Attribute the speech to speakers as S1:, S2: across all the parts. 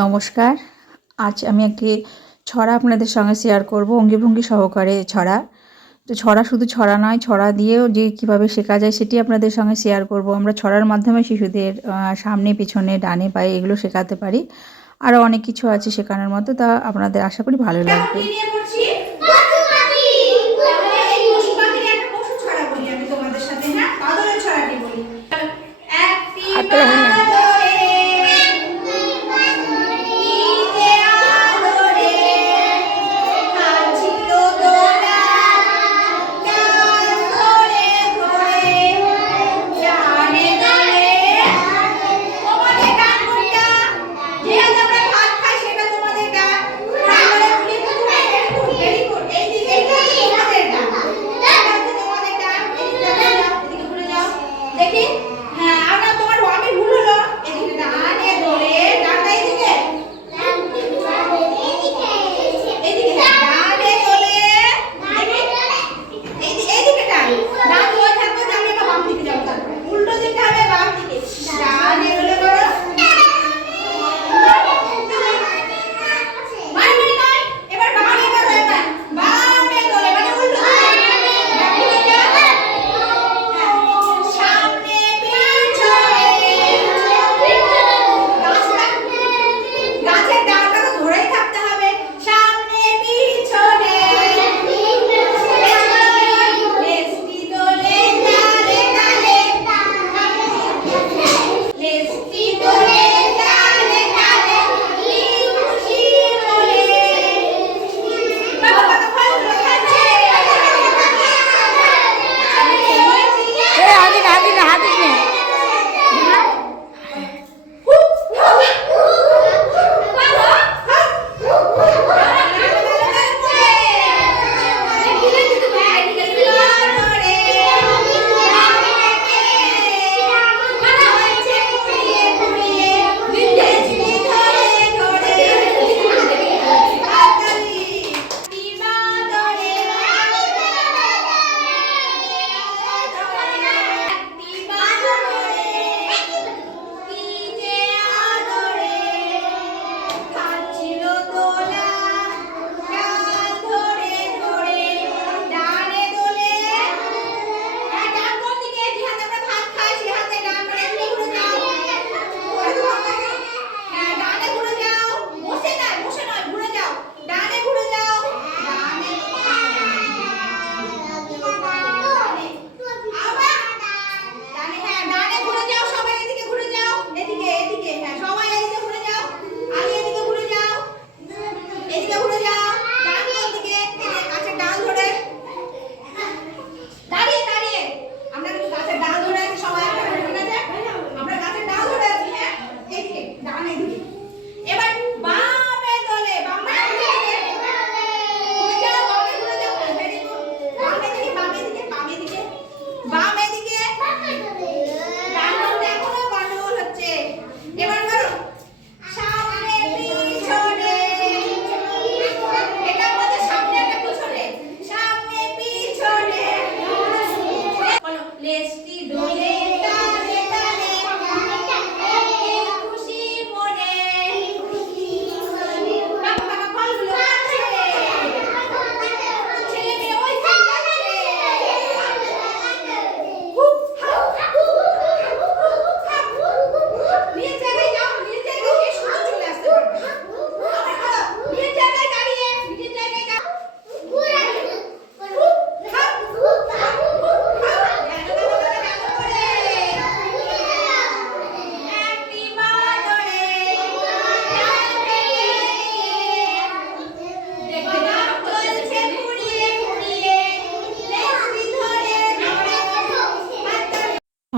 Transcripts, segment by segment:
S1: নমস্কার। আজ আমি একটি ছড়া আপনাদের সঙ্গে শেয়ার করব, অঙ্গিভঙ্গি সহকারে ছড়া। তো ছড়া শুধু ছড়া নয়, ছড়া দিয়েও যে কীভাবে শেখা যায় সেটি আপনাদের সঙ্গে শেয়ার করব। আমরা ছড়ার মাধ্যমে শিশুদের সামনে, পিছনে, ডানে, পায়ে এগুলো শেখাতে পারি। আরও অনেক কিছু আছে শেখানোর মতো, তা আপনাদের আশা করি ভালো লাগবে।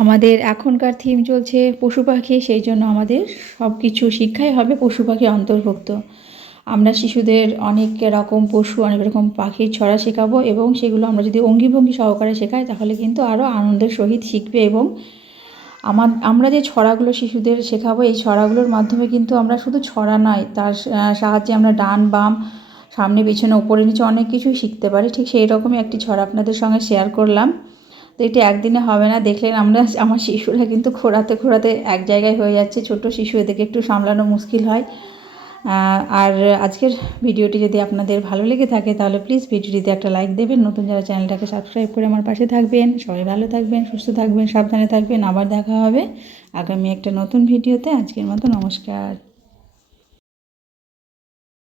S2: আমাদের
S1: এখনকার থিম চলছে পশু পাখি, সেই জন্য আমাদের সব কিছু শিক্ষাই হবে পশু পাখি অন্তর্ভুক্ত। আমরা শিশুদের অনেক রকম পশু, অনেক রকম পাখির ছড়া শেখাবো এবং সেগুলো আমরা যদি অঙ্গিভঙ্গি সহকারে শেখাই, তাহলে কিন্তু আরও আনন্দের সহিত শিখবে এবং আমার, আমরা যে ছড়াগুলো শিশুদের শেখাবো, এই ছড়াগুলোর মাধ্যমে কিন্তু আমরা শুধু ছড়া নয়, তার সাহায্যে আমরা ডান, বাম, সামনে, পিছনে ওপরে নিচে অনেক কিছুই শিখতে পারি। ঠিক সেই রকমই একটি ছড়া আপনাদের সঙ্গে শেয়ার করলাম। তো এটি একদিনে হবে না। দেখলেন আমরা, আমার শিশুরা কিন্তু ঘোরাতে ঘোরাতে এক জায়গায় হয়ে যাচ্ছে। ছোট শিশু এদেরকে একটু সামলানো মুশকিল হয়।
S2: আর আজকের ভিডিওটি যদি আপনাদের ভালো লেগে থাকে, তাহলে প্লিজ ভিডিওটিতে একটা লাইক দেবেন। নতুন যারা চ্যানেলটাকে সাবস্ক্রাইব করে আমার পাশে থাকবেন। সবাই ভালো থাকবেন, সুস্থ থাকবেন, সাবধানে থাকবেন। আবার দেখা হবে আগামী একটা নতুন ভিডিওতে। আজকের মতো নমস্কার।